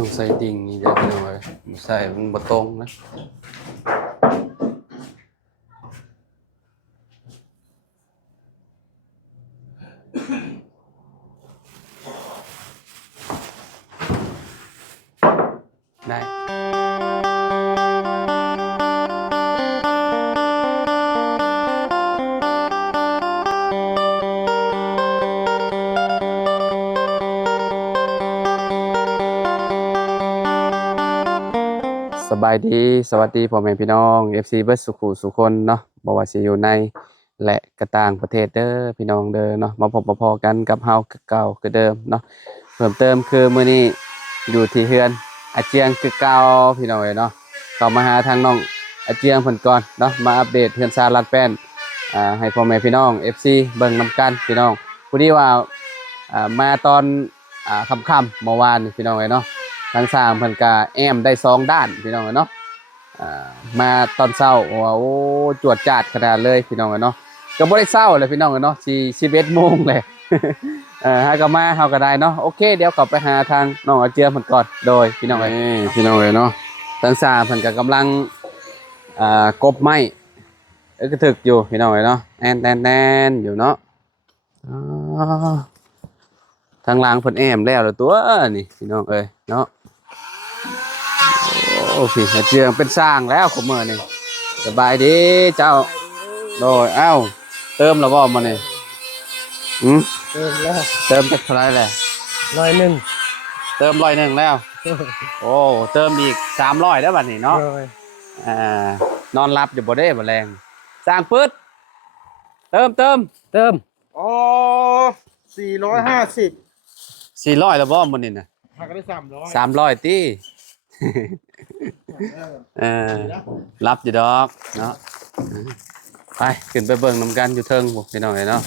ต้องใส่ดิ่งนี่เด้อพี่น้องเอ้ยใส่มันบ่ตรงนะได้สบายดีสวัสดีพ่อแม่พี่น้อง FC เบิดสุขุสุคนเนาะบ่ว่าสิอยู่ในและก็ต่างประเทศเด้อพี่น้องเด้อเนาะมาพบมาพอกันกับเฮาคือเก่าคือเดิมเนาะเพิ่มเติมคือมื้อนี้อยู่ที่เฮือนอาเจียงคือเก่าพี่น้องเอ้ยเนาะเข้ามาหาทางน้องอาเจียงเพิ่นก่อนเนาะมาอัปเดตเฮือนซาลัดแป้นให้พ่อแม่พี่น้อง FC เบิ่งนำกันพี่น้องผู้ที่ว่ามาตอนค่ำๆเมื่อวานนี่พี่น้องเอ้ยเนาะ ทางสร้างเพิ่นก็แอมได้2ด้านพี่น้องเนาะมาตอนเช้าว่าโอ้จวดจาดขนาดเลยพี่น้องเนาะก็บ่ได้เช้าเลยพี่น้องเนาะ11 โมงเลยหาก็มาเฮาก็ได้เนาะโอเคเดี๋ยวกลับไปหาทางน้องอาเจียมเพิ่นก่อนโดยพี่น้องเอ้ยพี่น้องเอ้ยเนาะทางสร้างเพิ่นก็กำลังกบไม้ก็ถึกอยู่พี่น้องเอ้ยเนาะแอนอยู่เนาะอ๋อทางล่างเพิ่นแอมแล้วตัวนี่พี่น้องเอ้ยเนาะโอ้พี่เจียงเป็นสร้างแล้วผมมื้อนี่สบายดีเจ้าโดยเอ้าเติมแล้วบ่มื้อนี่เติมแล้วเติมจักเท่าไหร่แหละ101เติม101แล้วโอ้เติมอีก300แล้วบัดนี้เนาะนอนหลับอยู่บ่ได้บ่แรงสร้างปึ๊ดเติมอ๋อ450 400แล้วบ่มื้อนี้น่ะหักได้300 300ติรับอยู่ดอกเนาะไปขึ้นไปเบิ่งนำกันอยู่เทิงพวกพี่น้องเนาะ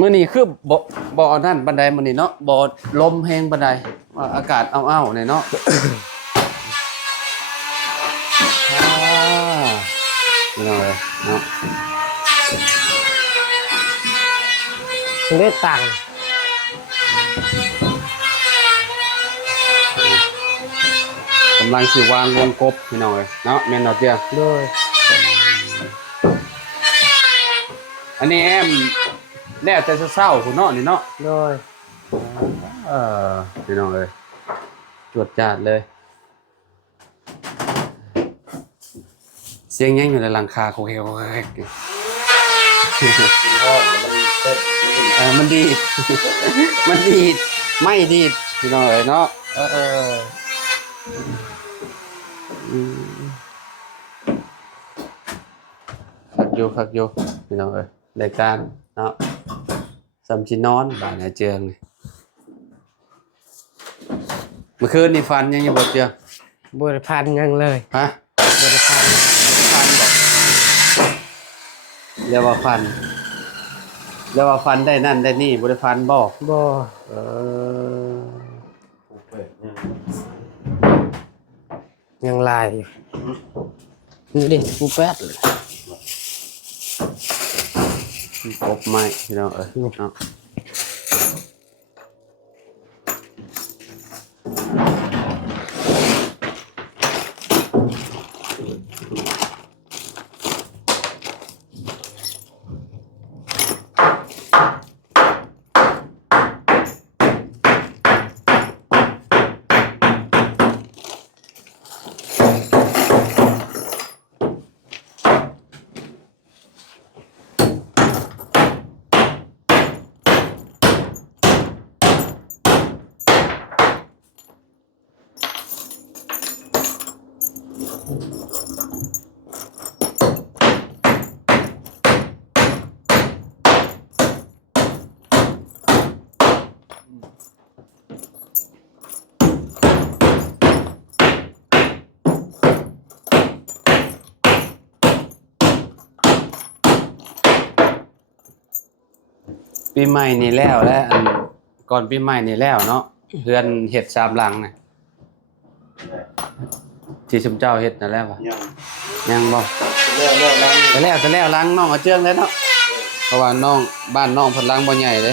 มื้อนี้คือบ่นั่นบันไดมื้อนี้เนาะบ่ลมแฮงบันไดอากาศอ้าวๆนี่เนาะพี่น้องเนาะได้ตังค์กำลังสิวางวงกบพี่น้องเนาะแม่นเนาะเจ้าโดยอันนี้แอมแล้วแต่เช้าๆพุ่นเนาะนี่เนาะโดยพี่น้องเอ้ยจวดจาดเลยเสียงยังอยู่ในหลังคาโคเคมันดีดมันดีดไม่ดีดพี่น้องเอ้ยเนาะคักอยู่พี่น้องเอ้ยรายการเนาะสำชินอนบ้านไอ้เจืองนี่เมื่อคืนนี่ฟันยังบ่เจืองบ่ได้พันยังเลยฮะบ่ได้พันบ่เรียกว่าฟันได้นั่นได้นี่บ่ได้ฟันบ่ยังลายอยู่นี่ดิกูแป๊ดเลยกบไม้พี่น้องเอ้ยเนาะปีใหม่นี่แล้วและอันก่อนปีใหม่นี่แล้วเนาะเฮือนเฮ็ด3หลังน่ะที่ชุมเจ้าเฮ็ดนั่นแหละบ่ยังบ่แล้วหลังน้องอาเจืองเลยเนาะเพราะว่าน้องบ้านน้องเพิ่นหลังบ่ใหญ่เด้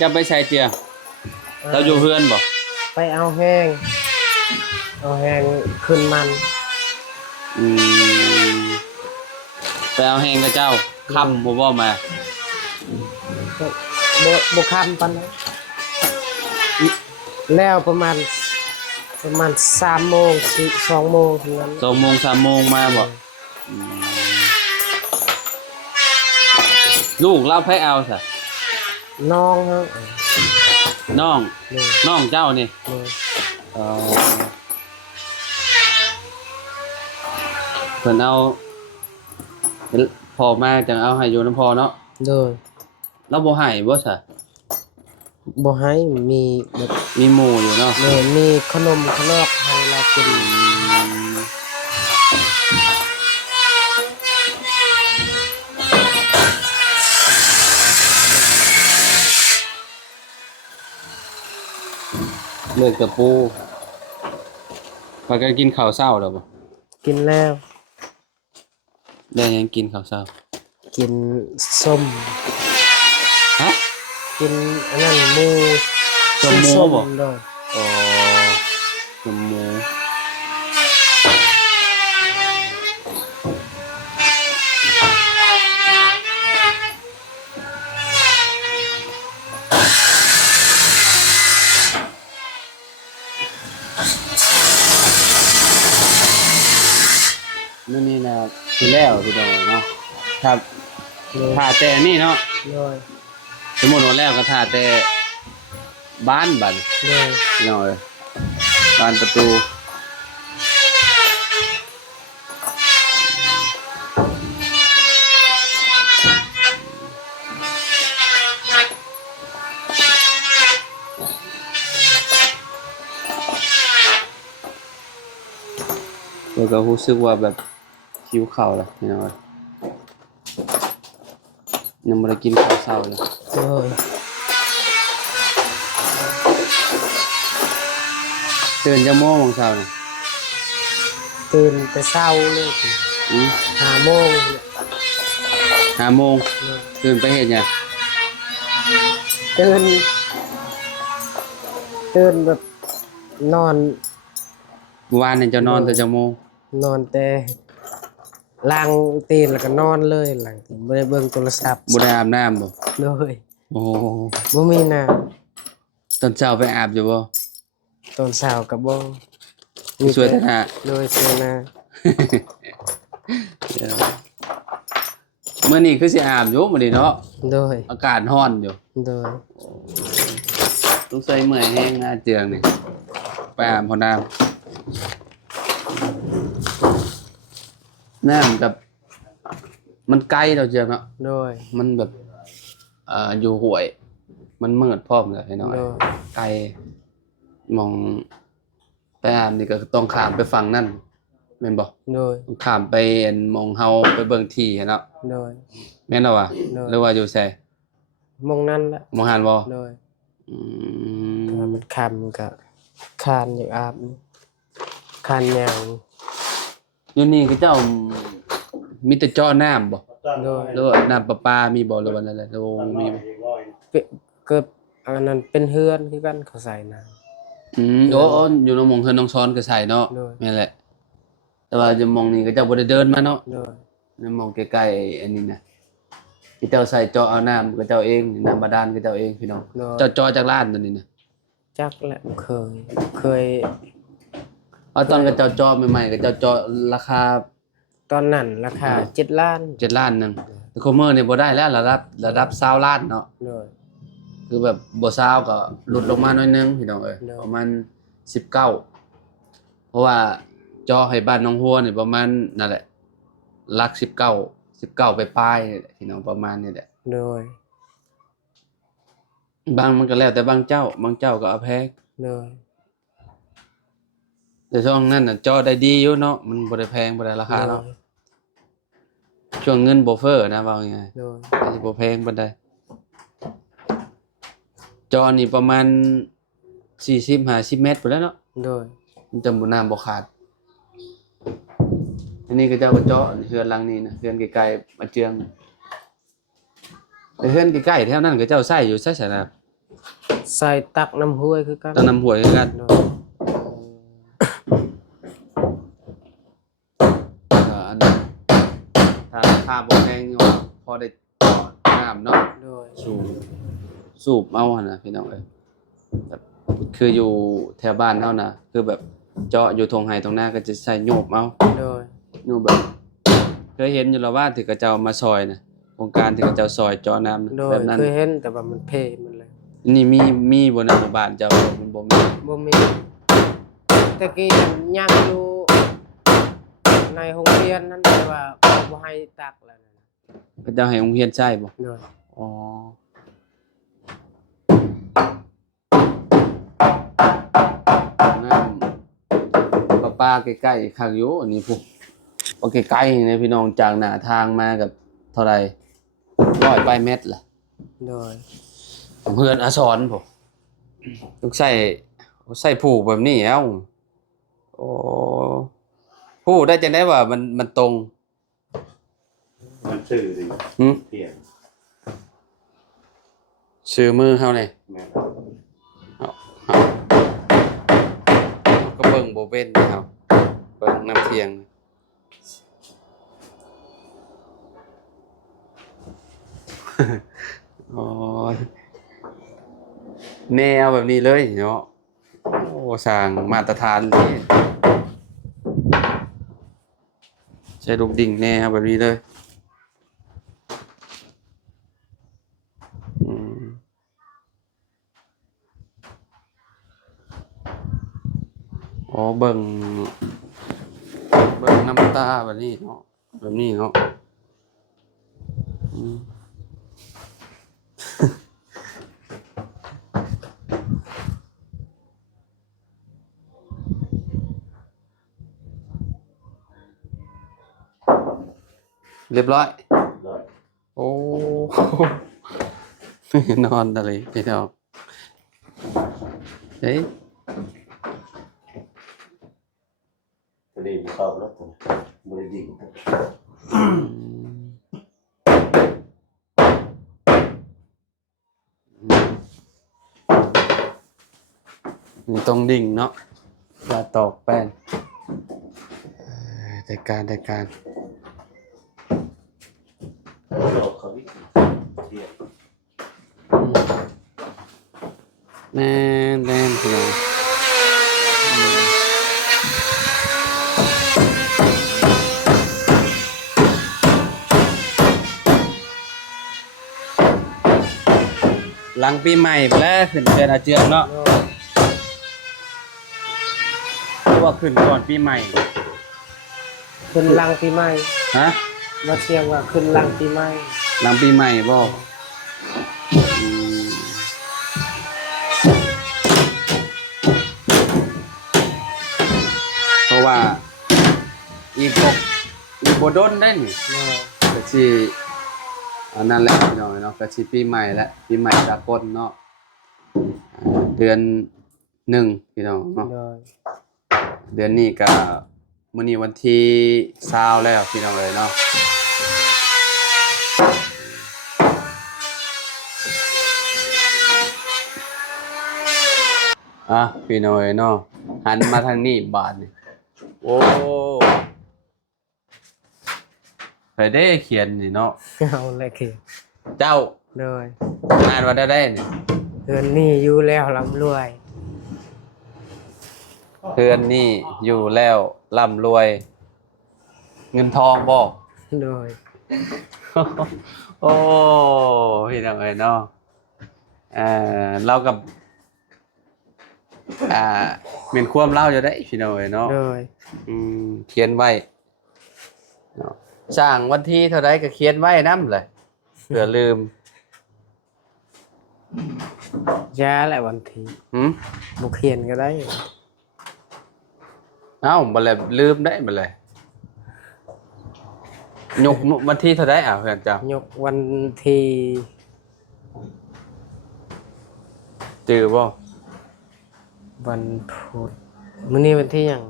จะไปใส่เจียเราอยู่เฮือนบ่ ไปเอาแห้งขึ้นมัน อืมไปเอาแฮงกับเจ้าค่ำบ่มา บ่คำปันนั้นแล้วประมาณ3 โมง2 โมงถึงนั้น 2 โมง 3 โมงมาบ่ลูกเราไปเอาซะ น้องฮะ น้อง นี่ น้องเจ้านี่ นี่ เอ่อเพิ่นเอาพอมาจังเอาให้อยู่นำพอเนาะ โดย เราบ่ให้บ่ซะ บ่ให้มีแบบ มีหมู่อยู่เนาะ เลยมีขนมขนมให้เรากิน เลิกกับปูพากันกินข้าวเช้าแล้วบ่ กินแล้ว ได้หยังกินข้าวเช้า กินส้ม ฮะ กินอันนั้นหมู ส้มหมูบ่ โดย อ๋อส้มหมูนี่นะคือแล้วพี่น้องเนาะครับ โดย ถ่าแต่นี่เนาะ โดย สมมุติว่าแล้วก็ถ่าแต่บ้านบัด โดย พี่น้องเอ้ยบานประตู แล้วก็รู้สึกว่าแบบหิวข้าวแล้วพี่น้องเอ้ยยังบ่ได้กินข้าวเช้าเลย โดย ตื่นจะโมงของเช้านี่ ตื่นแต่เช้าเลย อือ 5 โมง 5 โมง โดย ตื่นไปเฮ็ดหยัง ตื่นแบบนอน เมื่อวานนี่เจะนอนแต่จักโมง นอนแต่ล้างตีนแล้วก็นอนเลยหลังบ่ได้เบิ่งโทรศัพท์ บ่ได้อาบน้ำบ่ โดย โอ้โห บ่มีน้ ตอนเช้าไปอาบอยู่บ่ ำตอนเช้าก็บ่ ช่วยแต่หน้า โดยเสียหน้า เดี๋ยวมื้อนี้คือสิอาบอยู่มื้อนี้เนาะ โดย อากาศร้อนอยู่ โดย ต้องใส่เมื่อยแห้งหน้าเจืองนี่ไปอาบพอน้ำกับมันไกลเราเจืองเนาะ โดย มันแบบอยู่ห้วย มันมืดพร้อมเลยให้น้อย โดย ไกลมองไปอาบนี่ก็ต้องข้ามไปฝั่งนั่นแม่นบ่ โดย ต้องข้ามไปอันมองเฮาไปเบิ่งที่หั้นเนาะ โดย แม่นบ่วะ โดย หรือว่าอยู่ไส มองนั่นละ มองหันบ่ โดย อื ถ้าม มันค่ำก็คานอยากอาบคานหยัง อยู่นี่คือเจ้ามีแต่เจาะน้ำบ่ โดย หรือว่าน้ำประปามีบ่หรือว่าอะไรหรือว่ามีบ่ เกิดอันนั้นเป็นเฮือนคือกันเขาใส่น้ำ โอ้อยู่ในหม่องเฮือนน้องซ้อนก็ใส่เนาะ โดย แม่นแหละ แต่ว่าจะหม่องนี้ก็เจ้าบ่ได้เดินมาเนาะ โดย ในหม่องใกล้ๆอันนี้นะที่เจ้าใส่เจาะเอาน้ำก็เจ้าเองน้ำบาดาลก็เจ้าเองพี่น้อง โดย เจ้าเจาะจากร้านตัวนี้นะ จักแหละเคย เอาตอนก็เจ้าเจาะใหม่ๆก็เจ้าเจาะราคา ตอนนั้นราคา7 ล้าน 7 ล้านหนึงแต่คอมเมอร์นี่บ่ได้แล้วระดับ20ล้านเนาะ โดย คือแบบบ่20ก็ลดลงมาหน่อยนึงพี่น้องเอ้ย เนาะ ประมาณ19เพราะว่าเจาะให้บ้านน้องฮัวนี่ประมาณนั่นแหละหลัก19ไปปลายๆนี่แหละพี่น้องประมาณนี้แหละ โดย บางมันก็แล้วแต่บางเจ้าก็เอาแพง โดย แต่ช่วงนั้นน่ะเจาะได้ดีอยู่เนาะมันบ่ได้แพงบ่ได้ราคาเนาะช่วงเงินบ่เฟ้อนะว่าง่าย โดย ๆสิบ่แพงปานใดจอนี่ประมาณ40-50เมตรพุ่นแหล้วเนาะ โดย มันจะบ่น้ำบ่ขาดอันนี้ก็เจ้าก็เจาะเฮือนหลังนี้นะเฮือนใกล้ๆมาเจืองแต่เฮือนใกล้ๆแถวนั้นก็เจ้าใช้อยู่ใช้ซะนะ ใส่ตักน้ำห้วยคือกัน ตอนนำหวยคือกัน โดย อันนั้นถ้าราคาบ่แพงนี่ว่าพอได้ต่อน้ำเนาะ โดย สูบเอาหั่นน่ะพี่น้องเอ้ยแบบคืออยู่แถวบ้านเฮาน่ะคือแบบเจาะอยู่ทงไห้ตรงหน้าก็จะใช้โยบเอา โดย โยบแบบเคยเห็นอยู่แล้วว่าที่เขาเจ้ามาซอยน่ะโครงการที่เขาเจ้าซอยเจาะน้ำน่ะ โด แบ ย บนั้น เคยเห็นแต่ว่ามันเพมันเลย นี่มีบ่ในหมู่บ้านเจ้ามันบ่มี บ่มีตะกี้ยังอยู่ในโรงเรียนนั้นแต่ว่าเขาบ่ให้ตักแล้วนั่นน่ะ เขาเจ้าให้โรงเรียนใช้บ่ โดย อ๋อน้ำประปาใกล้ๆคักอยู่อันนี้พุบ่ใกล้ๆนี่พี่น้องจากหน้าทางมากับเท่าไหร่100 เมตรล่ะ โดย เพื่อนอาสอนผมต้องใส่ผูกแบบนี้เอ้าโอ้ผูกได้จังได๋ว่ามันตรง มันชื่อดิ หึ เทียน ชื่อมือเฮานี่ แม่น เฮาก็เบิ่งบ่เป็นนะครับเบิ่งน้ำเที่ยงอ๋อแนวแบบนี้เลยเนาะโอ้สร้างมาตรฐานเลยใช้ลูกดิ่งแนวแบบนี้เลยอืมอ๋อเบิ่งน้ำตาแบบนี้เนาะแบบนี้เนาะอืม เรียบร้อย ร้อย โอ้ นอนอะไรพี่น้องเฮ้ย จะได้มีเข้าแล้วตัวบริดิ่ง มีตรงดิ่งเนาะยาตอกแป้นได้การ เราเขาวิเทียน แน่นพี่น้องหลังปีใหม่ไปแล้วขึ้นเดือนอาเจืองเนาะ โดย เพราะว่าขึ้นก่อนปีใหม่ ขึ้นหลังปีใหม่ ฮะ มาเสียงว่าขึ้นหลังปีใหม่ หลังปีใหม่บ่อืมเพราะว่าอีกบ่ดนได้นี่ โดย ก็สิอันนั้นแหละพี่น้องเนาะก็สิปีใหม่แล้วปีใหม่สากลเนาะเดือน1พี่น้องเนาะ โดย เดือนนี้ก็มื้อนี้วันที่20แล้วพี่น้องเอ้ยเนาะพี่น้องเอ้ยเนาะหันมาทางนี้บาดนี่โอ้ไปได้เขียนนี่เนาะ เอาเลยคือ เจ้า โดย งานว่าได้นี่ เดือนนี้อยู่แล้วร่ำรวย เพื่อนนี่อยู่แล้วร่ำรวย เงินทองบ่ โดย โอ้พี่น้องเอ้ยเนาะเรากับเมียนความเล่าอยู่ได้พี่น้องเอ้ยเนาะ โดย เขียนไว้เนาะสร้างวันที่เท่าใดก็เขียนไว้นำเลยเผื่อลืม ยาแหละวันที่ หึ บ่เขียนก็ได้ เอ้าบ่แล้วลืมได้บ่เลยยกวันที่เท่าใดเพื่อนเจ้าย กวันที่ จื้อบ่ วันพุธมื้อนี้วันที่หยัง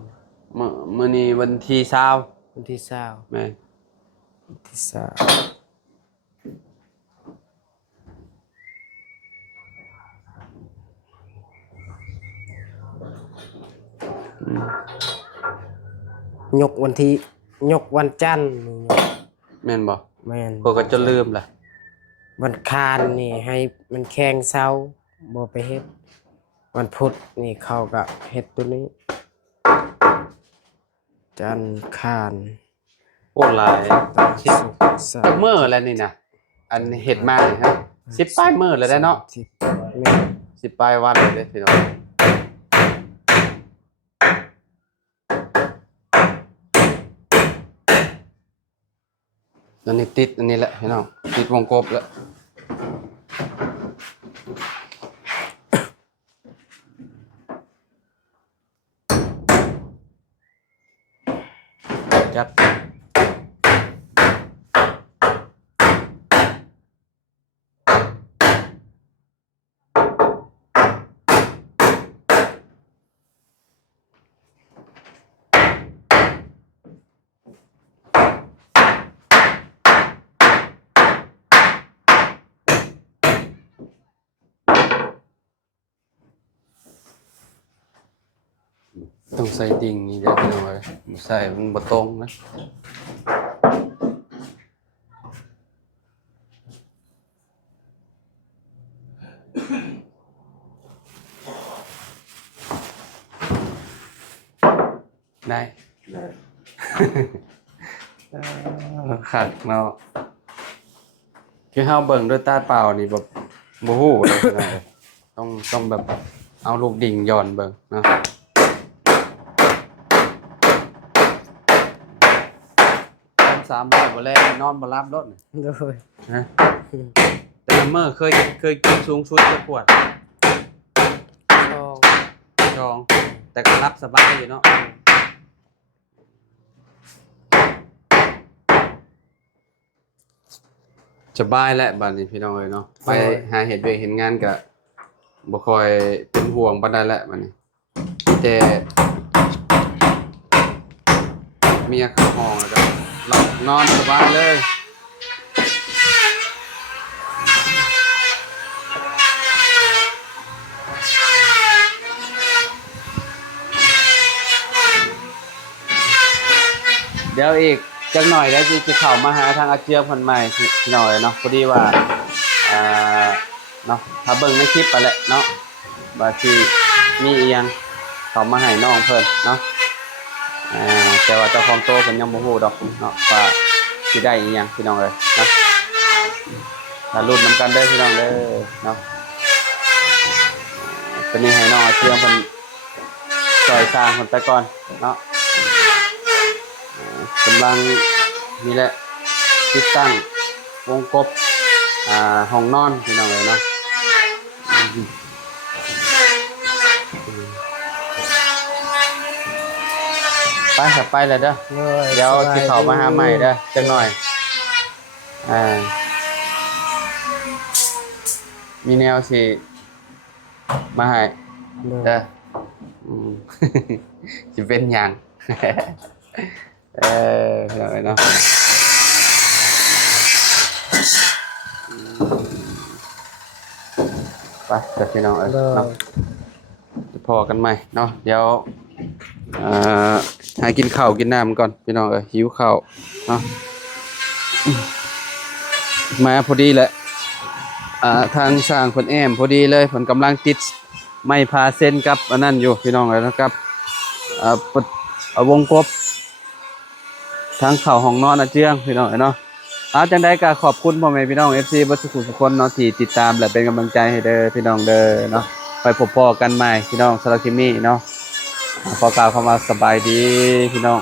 มื้อนี้วันที่20วันที่20แม่น วันที่20 ยกวันที่ยกวันจันทร์นี่ยก แม่นบ่ แม่น พวกก็จะลืมล่ะ วันคานนี่ให้มันแข่งเช้าบ่ไปเฮ็ดวันพุธนี่เขาก็เฮ็ดตัวนี้ จันทร์คาน โอ้หลาย ศุกร์เสา จัก ร์ มื้อแล้วนี่น่ะอันเฮ็ดมานี่ฮะ10ปลายมื้อแล้วได้เนาะ แม่น 10ปลายวันเลยเด้พี่น้องอันนี้ติดอันนี้แหละพี่น้องติดวงกบแล้วจัดต้องใส่ดิ่งนี่เด้อพี่น้องเอ้ยบ่ใส่มันบ่ตรงนะได้ ได้ ขัดเนาะคือเฮาเบิ่งด้วยตาเปล่านี่แบบบ่ฮู้เลยพี่น้องเอ้ยต้องแบบเอาลูกดิ่งย้อนเบิ่งเนาะ300บ่แลนอนบ่หลับรถนี่ โดย ฮะแต่ละมื้อเคยกินสูงสุดจะขวด ทอง จองแต่ก็รับสบายอยู่เนาะสบายแล้วบัดนี้พี่น้องเอ้ยเนาะไปหาเฮ็ดเวยกเห็นงานก็บ่ค่อยเป็นห่วงปานใดแล้วบัดนี้แต่เมียเข้าห้องแล้วก็หลับนอนสบายเลยเดี๋ยวอีกจักหน่อยแล้วจะเข้ามาหาทางอาเจียบเพิ่นใหม่พี่น้องเอ้ยเนาะพอดีว่าอ่าเนาะถ้าเบิ่งในคลิปไปแหละเนาะว่าสิมีอีหยังเข้ามาให้น้องเพิ่นเนาะแต่ว่าเจ้าของโตเพิ่นยังบ่ฮู้ดอกเนาะว่าสิได้อีหยังพี่น้องเอ้ยเนาะถ้าลุ้นนำกันเด้อพี่น้องเด้อเนาะตอนนี้ให้น้องอาเจียบเพิ่นช่วยสร้างเพิ่นไปก่อนเนาะกำลังนี่แหละติดตั้งวงกบห้องนอนพี่น้องเอ้ยเนาะไปครับไปเลยเด้อ โดย เดี๋ยวสิเข้ามาหาใหม่เด้อจักหน่อยมีแนวสิมาให้ โดย เด้อสิเป็นหยังพี่น้องเอ้ยเนาะไปเดี๋ยวพี่น้องเอ้ย โดย เนาะจะพอกันใหม่เนาะเดี๋ยวหากินข้าวกินน้ำก่อนพี่น้องเอ้ยหิวข้าวเนาะมาพอดีแหละทางสร้างเพิ่นแอมพอดีเลยเพิ่นกำลังติดไม้พาเส้นกับอันนั้นอยู่พี่น้องเอ้ยนะครับวงกบทางเข้าห้องนอนอาเจียงพี่น้องเอ้ยเนาะจังได๋ก็ขอบคุณพ่อแม่พี่น้อง FC เบ่ทุกคนเนาะที่ติดตามและเป็นกำลังใจให้เด้อพี่น้องเด้อเนาะไปพบพ้อกันใหม่พี่น้องสำหรับคลิปนี้เนาะขอกล่าวคำว่าสบายดีพี่น้อง